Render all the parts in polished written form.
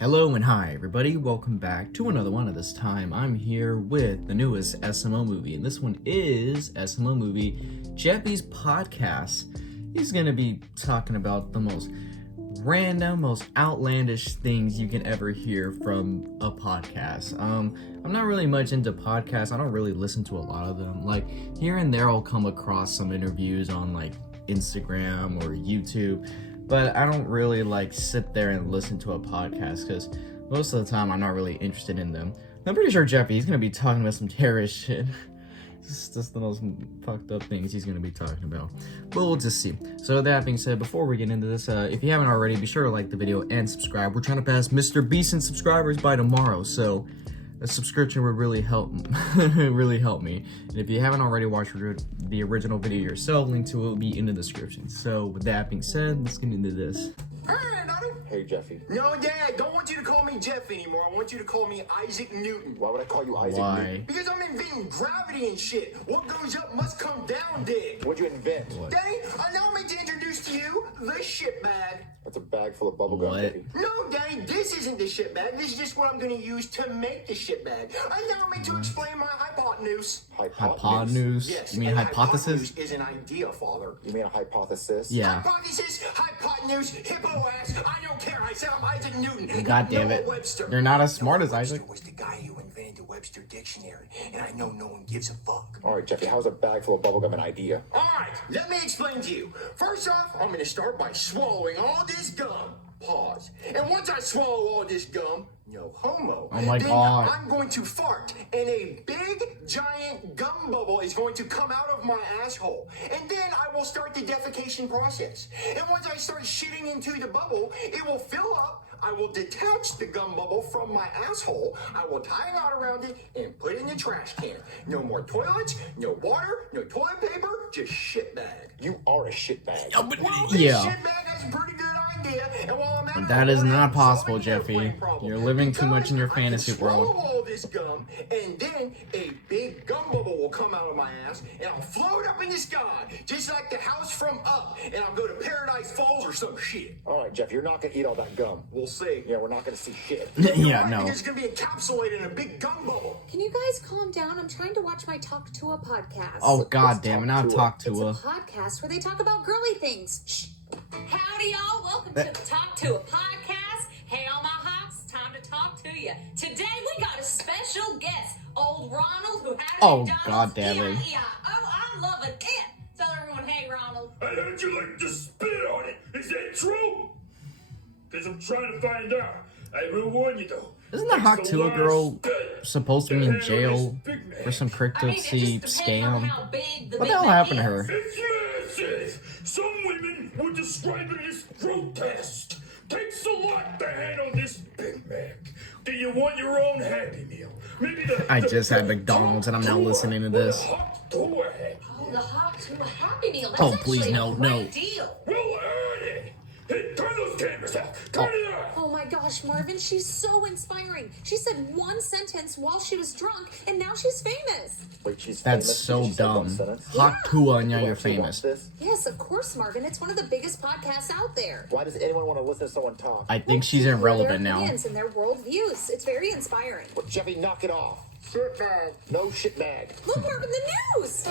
Hello and hi everybody, welcome back to another one. At this time I'm here with the newest SML movie, and this one is SML movie Jeffy's podcast. He's gonna be talking about the most random, most outlandish things you can ever hear from a podcast. I'm not really much into podcasts. I don't really listen to a lot of them. Like here and there I'll come across some interviews on like Instagram or YouTube, but I don't really like sit there and listen to a podcast because most of the time I'm not really interested in them. I'm pretty sure Jeffy, he's gonna be talking about some terrorist shit. It's just the most fucked up things he's gonna be talking about. But we'll just see. So that being said, before we get into this, if you haven't already, be sure to like the video and subscribe. We're trying to pass Mr. Beast in subscribers by tomorrow, so a subscription would really help me. And if you haven't already watched the original video yourself, link to it will be in the description. So with that being said, let's get into this. Hey, Jeffy. No, Dad, I don't want you to call me Jeff anymore. I want you to call me Isaac Newton. Why would I call you Isaac Why? Newton? Because I'm inventing gravity and shit. What goes up must come down, Dick. What'd you invent? What? Daddy, I now make to introduce to you the shit bag. That's a bag full of bubblegum, What? Jeffy. No, Daddy, this isn't the shit bag. This is just what I'm going to use to make the shit bag. I now make to explain my hypotenuse. Hypotenuse? Yes, You mean and hypothesis? hypotenuse is an idea, Father. You mean a hypothesis? Yeah. Hypothesis, hypotenuse, hippo ass. I don't care. I said I'm Isaac Newton. God damn Noah it. Webster. You're not as smart Noah as Isaac. Webster was the guy who invented the Webster Dictionary, and I know no one gives a fuck. All right, Jeffy, how's a bag full of bubblegum an idea? All right, let me explain to you. First off, I'm going to start by swallowing all this gum. Pause. And once I swallow all this gum, no homo. Oh my then God. I'm going to fart, and a big, giant gum bubble is going to come out of my asshole. And then I will start the defecation process. And once I start shitting into the bubble, it will fill up. I will detach the gum bubble from my asshole. I will tie a knot around it and put it in the trash can. No more toilets, no water, no toilet paper, just shit bag. You are a shitbag. Well, this Yeah. shit bag has a pretty good idea. And while I'm at it, That is I won't not have to possible, solve any Jeffy. airplane problem. You're living too much in your Because fantasy I can swallow world. all this gum, and then a big gum bubble will come out of my ass, and I'll float up in the sky, just like the house from Up, and I'll go to Paradise Falls or some shit. All right, Jeff, you're not going to eat all that gum. We'll see. Yeah, we're not going to see shit. Yeah, Right, no. because it's gonna be encapsulated in a big gum bubble. Can you guys calm down? I'm trying to watch my Talk to a podcast. Oh god damn it, now talk it's to a her. podcast where they talk about girly things. Shh. Howdy, y'all. Welcome to the Talk to a podcast. Hey, all my hots, it's time to talk to you. Today we got a special guest, old Ronald, who had Oh, McDonald's. God damn it. E-I-E-I-O. I love it. Tell everyone, hey, Ronald. I heard you like to spit on it. Is that true? Because I'm trying to find out. I will warn you though. Isn't the Hawk Tua girl supposed to be in jail for some cryptocurrency scam? What the hell happened to her? It's massive. Some women would describe it as grotesque. Takes a lot to handle this Big Mac. Do you want your own Happy Meal? Maybe I just had McDonald's and I'm now listening to this. Hawk Tua Happy Oh, the Hawk to a Happy Meal. That's Oh, please, actually no, a no. great deal. We'll earn it. Hey, turn those cameras off. Turn it off. Oh my gosh, Marvin, she's so inspiring. She said one sentence while she was drunk, and now she's famous. Wait, she's That's famous? so She said one dumb. sentence? Hawk Tua and now Who you're actually wants famous. this? Yes, of course, Marvin. It's one of the biggest podcasts out there. Why does anyone want to listen to someone talk? I think she's People hear irrelevant their now. opinions and their worldviews. It's very inspiring. Well, Jeffy, knock it off. Shit bag. No shitbag. Look, Marvin, the news.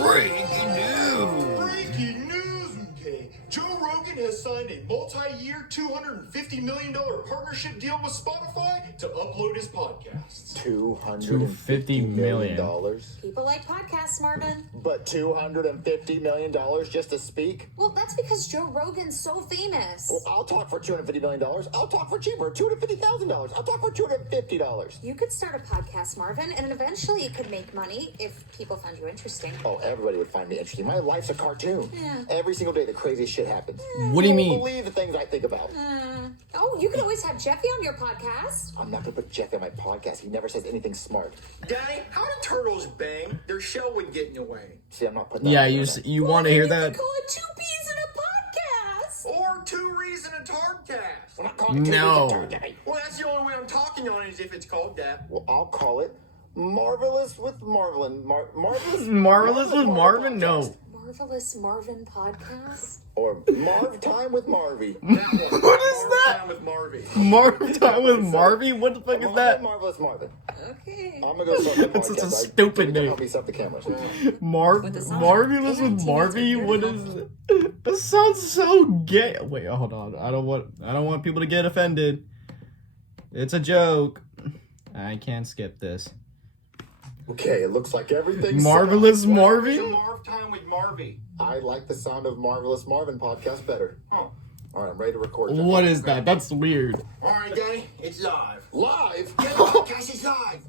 Breaking news! Breaking news, okay. Joe Rogan has signed a multi-year, $250 million partnership deal with Spotify to upload his podcasts. $250 million. People like podcasts, Marvin. But $250 million just to speak? Well, that's because Joe Rogan's so famous. Well, I'll talk for $250 million. I'll talk for cheaper, $250,000. I'll talk for $250. You could start a podcast, Marvin, and eventually it could make money if people found you interesting. Oh, everybody would find me interesting. My life's a cartoon. Yeah. Every single day, the craziest shit happens. What do you won't mean? believe the things I think about. Oh, you could always have Jeffy on your podcast. I'm not gonna put Jeff on my podcast. He never says anything smart. Daddy, how do turtles bang? Their shell would get in the way. See, I'm not putting that Yeah, on you there. you want to hear You that? could call it Two Peas in a Podcast. Or two reason a tardcast. We're not calling it No. Tuesday, Jeffy. Well, that's the only way I'm talking on it is if it's called that. Well, I'll call it Marvelous with Marvelin. Marvelous? Marvelous with Marvin? No. Podcast. Marvelous Marvin Podcast. Or Marv Time with Marvy. That one. What is that? Time with Marvy. Marv time with Marvy? What the fuck is that? Marvelous Marvin. Okay. I'm gonna go start the That's such a podcast. stupid name. Help me set the cameras. Marvelous with Marvy? What is it? That sounds so gay. Wait, hold on. I don't want people to get offended. It's a joke. I can't skip this. Okay, it looks like everything's Marvelous Welcome to Marvy? Marv Time with Marvy. I like the sound of Marvelous Marvin podcast better. Huh. All right, I'm ready to record. What is that? That's weird. All right, Daddy, it's live. Live? Yeah, the podcast is live.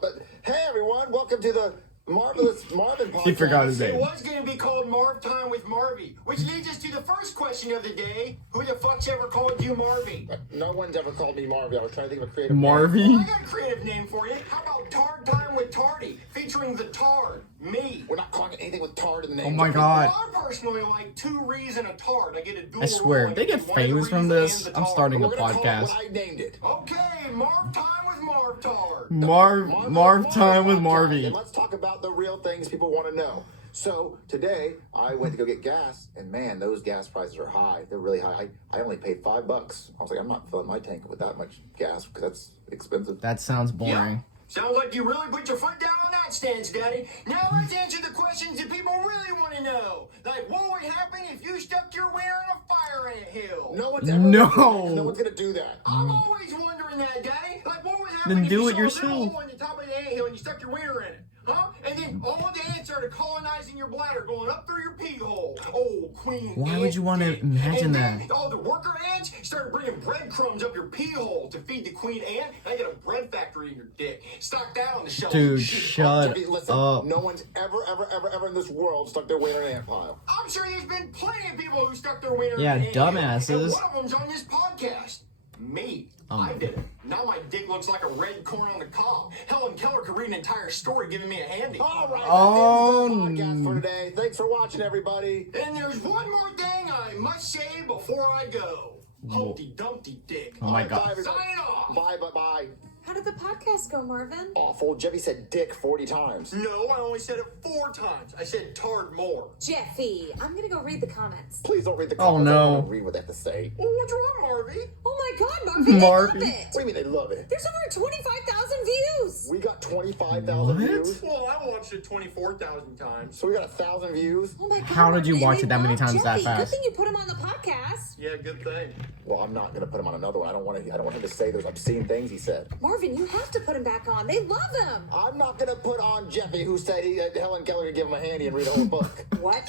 But hey everyone, welcome to the Marvelous Marvin podcast. He forgot his It name. was going to be called Marv Time with Marvy, which leads us to the first question of the day. Who the fuck's ever called you Marvy? No one's ever called me Marvy. I was trying to think of a creative name. Well, I Marvy? got a creative name for you. How about Tard Time with Tardy, featuring the Tard, me? We're not calling it anything with tard in the name. Oh my god. Well, I personally like 2 Rees and a Tard. I get a dual I swear, role. if they get One of the famous from Rees this, and the I'm Tard. starting a We're gonna call it podcast. what I named it. Okay, Marv Time with Marv Tard. Marv time with And Marvy. let's talk about the real things people want to know. So today I went to go get gas, and man, those gas prices are high. They're really high. I only paid $5. I was like, I'm not filling my tank with that much gas because that's expensive. That sounds boring. Sounds like you really put your foot down on that stance, Daddy. Now let's answer the questions that people really want to know. Like, what would happen if you stuck your wiener on a fire ant hill? No one's ever No. No one's gonna do that. I'm always wondering that, Daddy. Like, what would happen Then if do you it saw a yourself. little hole in the top of the anthill and you stuck your wiener in it? Huh? And then all of the ants started colonizing your bladder, going up through your pee hole. Oh, queen Why ant would you want to dick. imagine And that? then all the worker ants started bringing breadcrumbs up your pee hole to feed the queen ant. I got a bread factory in your dick. Stock that on the shelf. Dude, Shit. shut Jeffy, listen, up. no one's ever in this world stuck their wiener in an ant pile. I'm sure there's been plenty of people who stuck their wiener Yeah, in an anthill, dumbasses. and one of them's on this podcast. Me. I did it. Now my dick looks like a red corn on the cob. Helen Keller could read an entire story giving me a handy. All right, Oh, that's the end of the podcast for today. Thanks for watching, everybody. And there's one more thing I must say before I go. Humpty Dumpty Dick. Oh my Bye, god. everybody. Sign off. Bye. How did the podcast go, Marvin? Awful. Jeffy said dick 40 times. No, I only said it 4 times. I said tard more. Jeffy, I'm gonna go read the comments. Please don't read the Oh, comments. no. I don't wanna read what they have to say. Well, what's wrong, Marvy? Oh my god, Marvin, I love Marvy. it! What do you mean they love it? There's over 25,000 views! We got 25,000 What? views. Well, I watched it 24,000 times. So we got 1,000 views. Oh my god, How did you Marvin, watch they it that many love times that Jeffy. fast? Good thing you put him on the podcast. Yeah, good thing. Well, I'm not gonna put him on another one. I don't want him to say those obscene things he said. Marvin, you have to put him back on. They love him. I'm not gonna put on Jeffy, who said Helen Keller could give him a handy and read a whole book. What?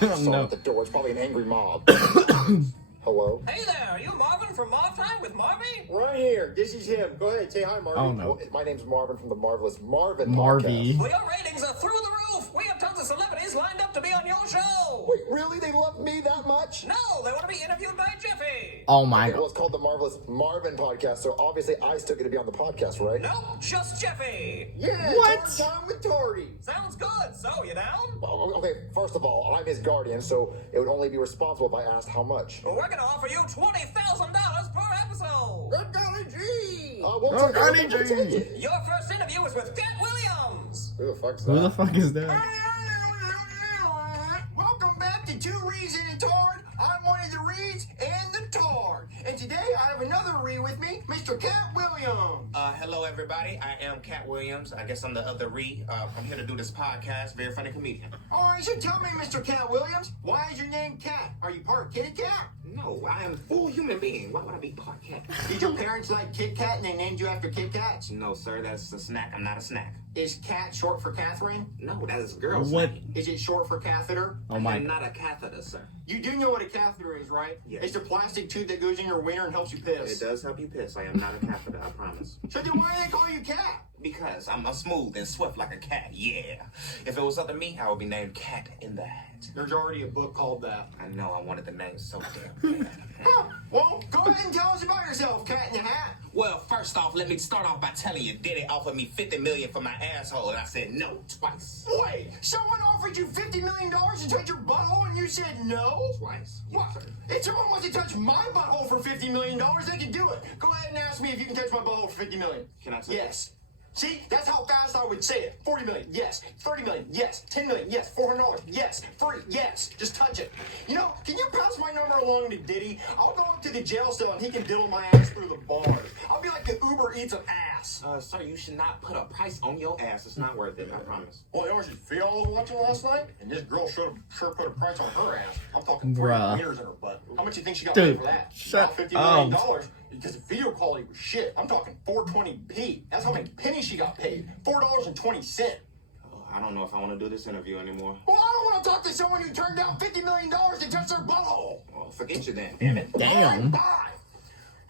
Saw No. at the door. It's probably an angry mob. Hello. Hey there, are you Marvin from Marv Time with Marvy? Right here. This is him. Go ahead. Say hi, Marvy. Oh no. Well, my name's Marvin from the Marvelous Marvin Marvy. podcast. Well, your ratings are through the roof. We have tons of celebrities lined up to be on your show. Wait, really? They love me that much? No, they want to be interviewed by Jeffy. Oh my Okay, well, god. it's called the Marvelous Marvin podcast, so obviously I still get to be on the podcast, right? Nope, just Jeffy. Yeah, What? Tard time with Tardy. Sounds good. So, you down? Well, okay, first of all, I'm his guardian, so it would only be responsible if I asked how much. Well, we're going to offer you $20,000 per episode. Good golly gee. We'll Oh, take it. Johnny We'll take G. it. Your first interview is with Cat Williams. Who the fuck's Who the that? fuck is that? Welcome back to 2 Reeds and a Tard. I'm one of the Reeds and the Tard. And today I have another Reed with me, Mr. Cat Williams. Hello, everybody. I am Cat Williams. I guess I'm the other Ree. I'm here to do this podcast. Very funny comedian. Alright, so tell me, Mr. Cat Williams, why is your name Cat? Are you part kitty cat? No, I am a full human being. Why would I be part cat? Did your parents like Kit Kat and they named you after Kit Kats? No, sir. That's a snack. I'm not a snack. Is Cat short for Catherine? No, that is a girl's What? name. Is it short for catheter? Oh my. I'm not a catheter, sir. You do know what a catheter is, right? Yes. It's the plastic tube that goes in your wiener and helps you piss. It does help you piss. I am not a catheter, I promise. So then why do they call you Cat? Because I'm smooth and swift like a cat, yeah. If it was up to me, I would be named Cat in the Hat. There's already a book called that. I know I wanted the name so damn bad. Huh. Well, go ahead and tell us about yourself, Cat in the Hat. Well, first off, let me start off by telling you, Diddy offered me $50 million for my asshole, and I said no twice. Wait, someone offered you $50 million to touch your butthole and you said no? Twice. What? Yes, sir. If someone wants to touch my butthole for $50 million, they can do it. Go ahead and ask me if you can touch my butthole for $50 million. Can I touch Yes. See, that's how fast I would say it. 40 million, yes. 30 million, yes. 10 million, yes. $400, yes. Free, yes. Just touch it. You know, can you pass my number along to Diddy? I'll go up to the jail cell and he can diddle my ass through the bars. I'll be like the Uber Eats of ass. Sir, you should not put a price on your ass. It's not worth it, I promise. Well, you know what you feel I was watching last night? And this girl sure put a price on her ass. I'm talking 3 Bruh. meters in her butt. How much you think she got Dude, paid for that? shut About $50 million. up. Because the video quality was shit. I'm talking 420p. That's how many pennies she got paid. $4.20. Oh, I don't know if I want to do this interview anymore. Well, I don't want to talk to someone who turned down $50 million to touch their butthole. Well, forget you then, damn it. Damn. Bye.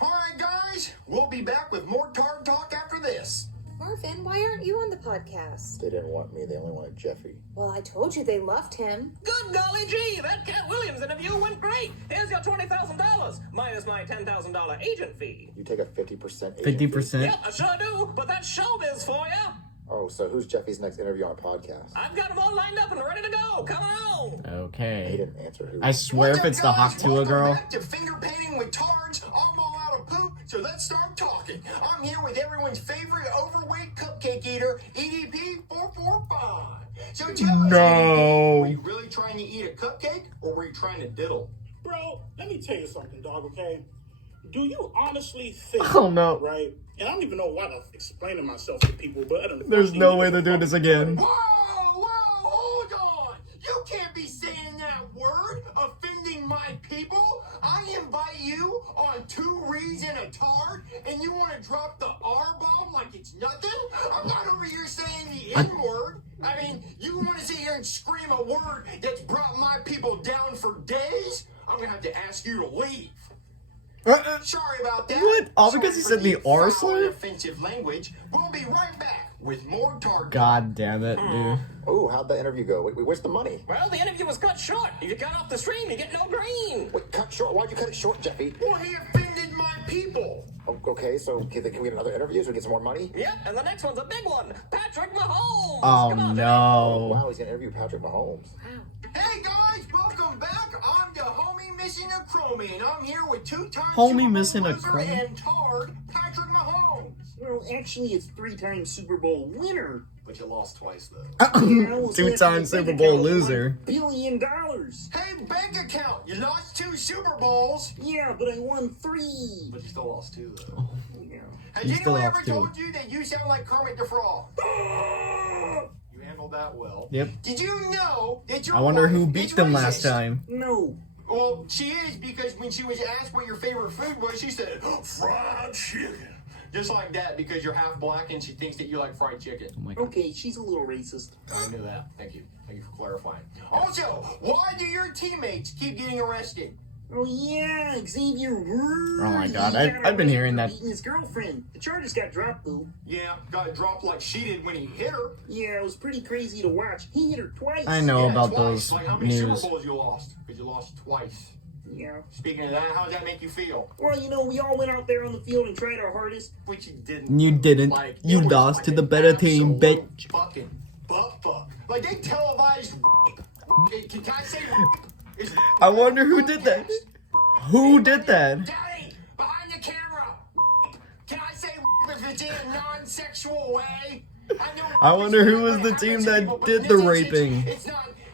All right, guys. We'll be back with more Tard Talk after this. Marvin, why aren't you on the podcast? They didn't want me. They only wanted Jeffy. Well, I told you they loved him. Good golly gee, that Cat Williams interview went great. Here's your $20,000 minus my $10,000 agent fee. You take a 50% agent 50%? fee? Yep, I sure do, but that's showbiz for you. Oh, so who's Jeffy's next interview on a podcast? I've got them all lined up and ready to go. Come on. He Okay. didn't answer who. I swear if it's the Hawk Tua Welcome girl. back to Finger Painting with Tards. I'm all out of poop, so let's start talking. I'm here with everyone's favorite overweight cupcake eater, EDP 445. So tell us, No. EDP, were you really trying to eat a cupcake, or were you trying to diddle? Bro, let me tell you something, dog, okay? Do you honestly think, Oh, no. right? And I don't even know why to explain to myself to people, but There's no way they're doing this again. Whoa, hold on. You can't be saying that word, offending my people. I invite you on 2 reeds and a tard, and you want to drop the R-bomb like it's nothing? I'm not over here saying the N-word. I mean, you want to sit here and scream a word that's brought my people down for days? I'm going to have to ask you to leave. Sorry about that. What? All because he Sorry said the for R foul slur? and offensive language. We'll be right back with more Tard. God damn it, dude. Oh, how'd the interview go? Wait, where's the money? Well, the interview was cut short. If you cut off the stream, you get no green. Wait, cut short. Why'd you cut it short, Jeffy? Well, he offended my people. Oh, okay, so can we get another interview so we get some more money? Yep, and the next one's a big one. Patrick Mahomes. Oh Come on, no. Wow, he's gonna interview Patrick Mahomes. Hey guys, welcome back. I'm the homie missing a chromie, and I'm here with 2-time Homie Super Bowl missing a loser chromie? and Tard, Patrick Mahomes. Well, actually, it's 3-time Super Bowl winner. But you lost twice though. You know, it's 2-time actually a Super bank Bowl account of loser. $1 billion. Hey, bank account, you lost 2 Super Bowls, Yeah, but I won 3. but you still lost 2 though. Yeah. Has You still anyone lost ever 2. told you that you sound like Kermit the Frog? You handled that well. Yep. Did you know that your I wonder who wife beat is them last racist? time. No. Well, she is, because when she was asked what your favorite food was, she said, fried chicken. Just like that, because you're half black and she thinks that you like fried chicken. Oh my God. Okay, she's a little racist. I knew that. Thank you. Thank you for clarifying. Also, why do your teammates keep getting arrested? Oh yeah, Xavier. Oh my God, He got I've been hearing arrested that. for beating his girlfriend. The charges got dropped though. Yeah, got dropped like she did when he hit her. Yeah, it was pretty crazy to watch. He hit her twice. I know Yeah, about twice. those Like how many news. Super Bowls you lost? Because you lost twice. Yeah. Speaking of that, how does that make you feel? Well, you know, we all went out there on the field and tried our hardest. Which you didn't. You didn't. Like, You it was lost like to the an better team, absolute bitch. Fucking butt fuck. Like they televised. Can I say? Is I wonder who did that. Who did that? Daddy, behind the camera. Can I say if it's in a non-sexual way? I wonder who was the team that did the raping.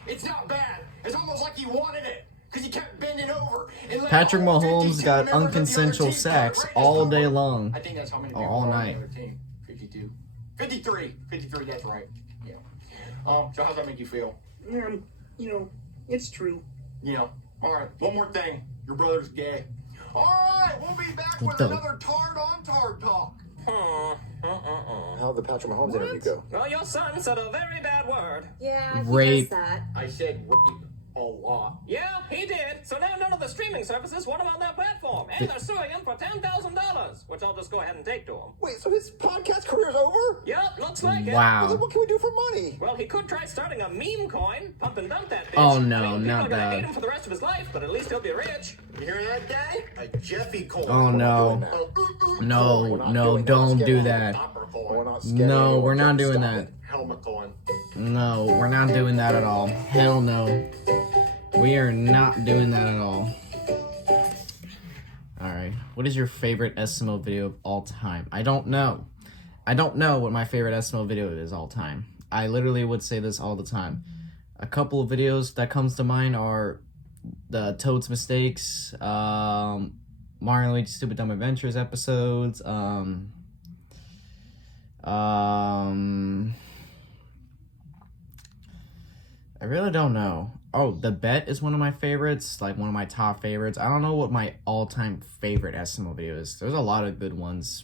It's not bad. It's almost like he wanted it. Because he kept bending over. And let Patrick all Mahomes 52 got members of the other unconsensual team sacks cover. all day long. I think that's how many Or people all are on night. the other team. 52. 53. 53, that's right. Yeah. So how's that make you feel? You know, it's true. You know. Alright, one more thing. Your brother's gay. Alright, we'll be back with the- another Tard on Tard Talk. How'd the Patrick Mahomes interview go? Well, your son said a very bad word. Yeah, Rape. he does that. I said rape a lot. Yeah, he did. So now none of the streaming services want him on their platform. And they're suing him for $10,000, which I'll just go ahead and take to him. Wait, so his podcast career's over? Yep, looks like it. Wow. Then what can we do for money? Well, he could try starting a meme coin, pump and dump that bitch. Oh, no, I mean, not people are gonna that. hate him for the rest of his life, but at least he'll be rich. You hear that, Daddy? A Jeffy coin. Oh no. No, no, don't do that. Opera We're coin. not scared. No, we're not Stop doing it. that. Helmet coin. No, we're not doing that at all. Hell no. We are not doing that at all. Alright, what is your favorite SML video of all time? I don't know. I don't know what my favorite SML video is all time. I literally would say this all the time. A couple of videos that comes to mind are the Toad's Mistakes, Mario and Luigi's Stupid Dumb Adventures episodes, I really don't know. Oh, The Bet is one of my favorites, like one of my top favorites. I don't know what my all-time favorite SML video is. There's a lot of good ones,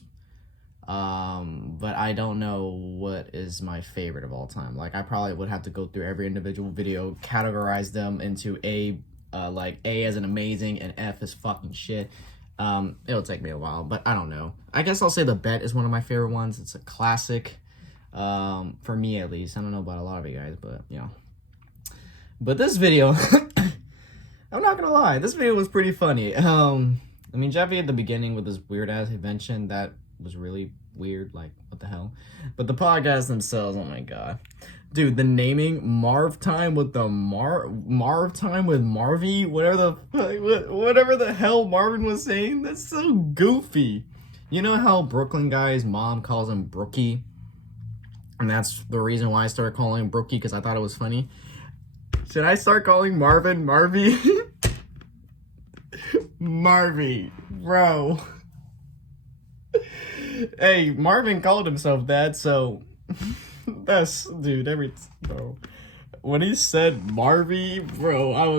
but I don't know what is my favorite of all time. Like, I probably would have to go through every individual video, categorize them into A, like A as an amazing and F as fucking shit. It'll take me a while, but I don't know. I guess I'll say The Bet is one of my favorite ones. It's a classic, for me at least. I don't know about a lot of you guys, but, you know. But this video, I'm not gonna lie, this video was pretty funny. I mean, Jeffy at the beginning with this weird-ass invention, that was really weird, like, what the hell? But the podcasts themselves, oh my god. Dude, the naming, Marv Time with the Marv Time with Marvy, whatever the hell Marvin was saying, that's so goofy. You know how Brooklyn guy's mom calls him Brookie? And that's the reason why I started calling him Brookie, because I thought it was funny. Should I start calling Marvin Marvy? Marvy, bro. Hey, Marvin called himself that, so that's, dude, bro. When he said Marvy, bro, I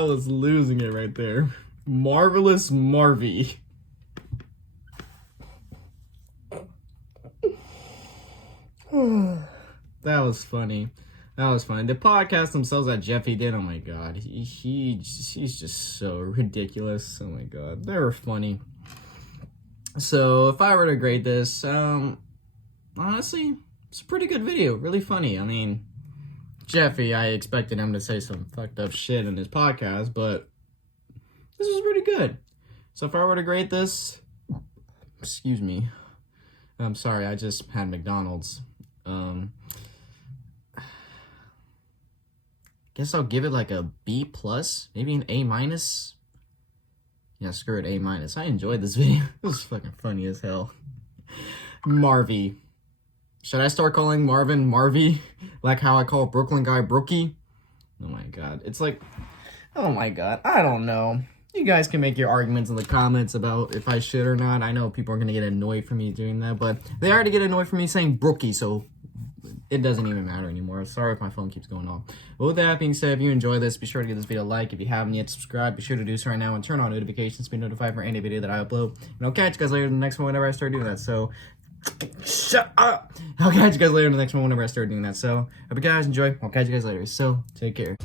was losing it right there. Marvelous Marvy. That was funny. That was funny. The podcast themselves that Jeffy did, oh my god. He's just so ridiculous. Oh my god. They were funny. So, if I were to grade this, honestly, it's a pretty good video. Really funny. I mean, Jeffy, I expected him to say some fucked up shit in his podcast, but this was pretty good. So, if I were to grade this, excuse me. I'm sorry, I just had McDonald's. Guess I'll give it like a B+, maybe an A-. Yeah, screw it, A-. I enjoyed this video. It was fucking funny as hell. Marvy. Should I start calling Marvin Marvy? Like how I call Brooklyn guy Brookie? Oh my god. It's like, oh my god. I don't know. You guys can make your arguments in the comments about if I should or not. I know people are going to get annoyed for me doing that, but they already get annoyed for me saying Brookie, so it doesn't even matter anymore. Sorry if my phone keeps going off. But with that being said, if you enjoy this, be sure to give this video a like. If you haven't yet subscribed, be sure to do so right now and turn on notifications to be notified for any video that I upload. And I'll catch you guys later in the next one whenever I start doing that. So, shut up! I'll catch you guys later in the next one whenever I start doing that. So, hope you guys enjoy. I'll catch you guys later. So, take care.